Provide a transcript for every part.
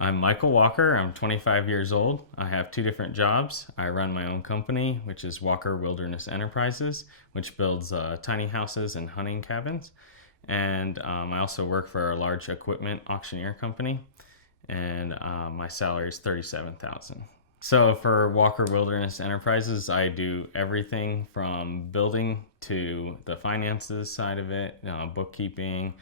I'm Michael Walker. I'm 25 years old. I have two different jobs. I run my own company, which is Walker Wilderness Enterprises, which builds tiny houses and hunting cabins. And I also work for a large equipment auctioneer company, and my salary is $37,000. So for Walker Wilderness Enterprises, I do everything from building to the finances side of it, bookkeeping,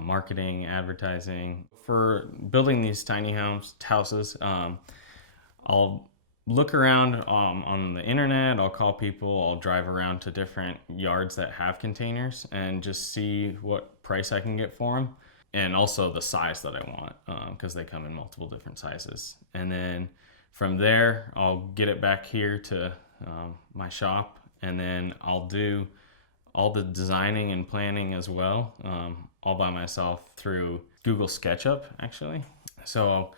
marketing, advertising. For building these tiny houses, I'll look around on the internet, I'll call people, I'll drive around to different yards that have containers and just see what price I can get for them. And also the size that I want, because they come in multiple different sizes. And then from there, I'll get it back here to my shop, and then I'll do all the designing and planning as well, all by myself through Google SketchUp, actually. So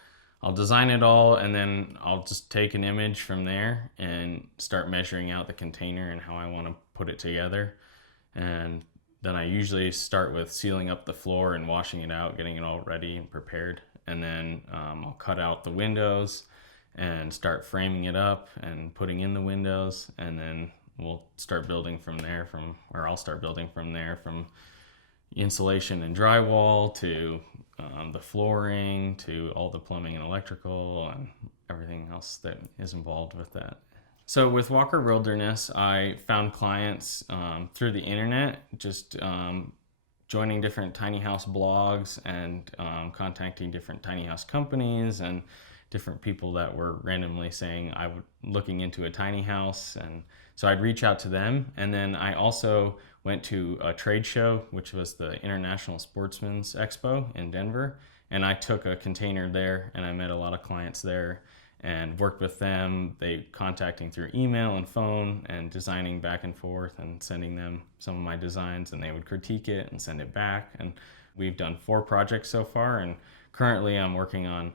I'll design it all, and then I'll just take an image from there and start measuring out the container and how I want to put it together. And then I usually start with sealing up the floor and washing it out, getting it all ready and prepared. And then I'll cut out the windows and start framing it up and putting in the windows. And then we'll start building from there, I'll start building from there, from insulation and drywall to the flooring to all the plumbing and electrical and everything else that is involved with that. So with Walker Wilderness, I found clients through the internet, just joining different tiny house blogs and contacting different tiny house companies and different people that were randomly saying I was looking into a tiny house. And so I'd reach out to them. And then I also went to a trade show, which was the International Sportsman's Expo in Denver. And I took a container there, and I met a lot of clients there and worked with them. They contacting through email and phone and designing back and forth and sending them some of my designs, and they would critique it and send it back. And we've done 4 projects so far, and currently I'm working on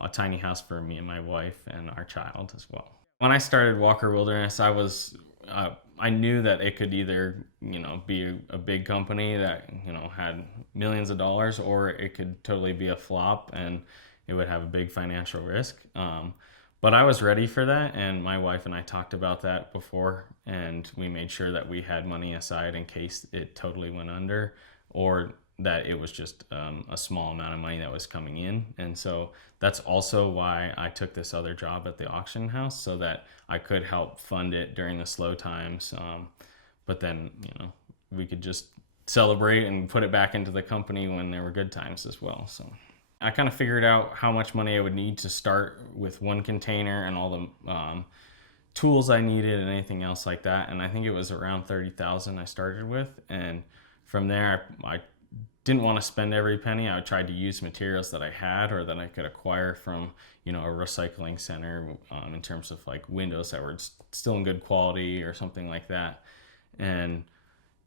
a tiny house for me and my wife and our child as well. When I started Walker Wilderness, I knew that it could either be a big company that had millions of dollars, or it could totally be a flop and it would have a big financial risk. But I was ready for that, and my wife and I talked about that before, and we made sure that we had money aside in case it totally went under, or that it was just a small amount of money that was coming in. And so that's also why I took this other job at the auction house, so that I could help fund it during the slow times. But then, we could just celebrate and put it back into the company when there were good times as well. So I kind of figured out how much money I would need to start with one container and all the tools I needed and anything else like that. And I think it was around 30,000 I started with. And from there, I didn't want to spend every penny. I tried to use materials that I had or that I could acquire from, a recycling center, in terms of like windows that were still in good quality or something like that. And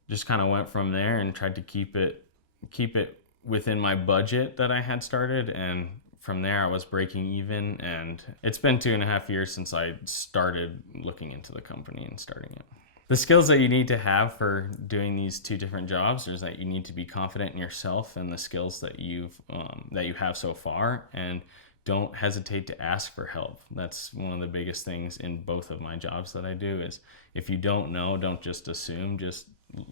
just kind of went from there and tried to keep it within my budget that I had started. And from there I was breaking even, and it's been 2.5 years since I started looking into the company and starting it. The skills that you need to have for doing these 2 different jobs is that you need to be confident in yourself and the skills that you have so far, and don't hesitate to ask for help. That's one of the biggest things in both of my jobs that I do, is if you don't know, don't just assume, just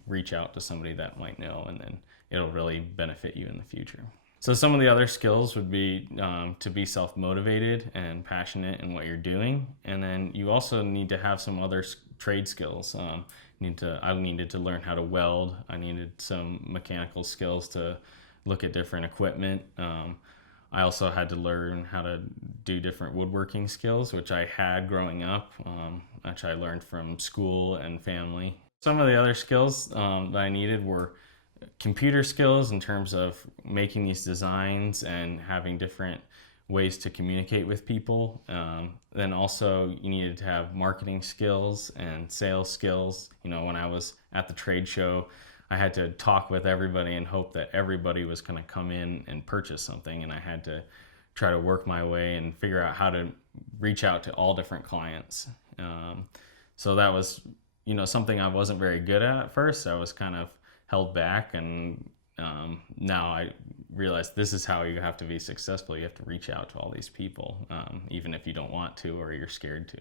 reach out to somebody that might know, and then it'll really benefit you in the future. So some of the other skills would be to be self-motivated and passionate in what you're doing. And then you also need to have some other trade skills. I needed to learn how to weld. I needed some mechanical skills to look at different equipment. I also had to learn how to do different woodworking skills, which I had growing up, which I learned from school and family. Some of the other skills that I needed were computer skills in terms of making these designs and having different ways to communicate with people. Then also you needed to have marketing skills and sales skills. When I was at the trade show, I had to talk with everybody and hope that everybody was going to come in and purchase something, and I had to try to work my way and figure out how to reach out to all different clients. So that was something I wasn't very good at first. I was kind of held back, and now realized this is how you have to be successful. You have to reach out to all these people, even if you don't want to or you're scared to.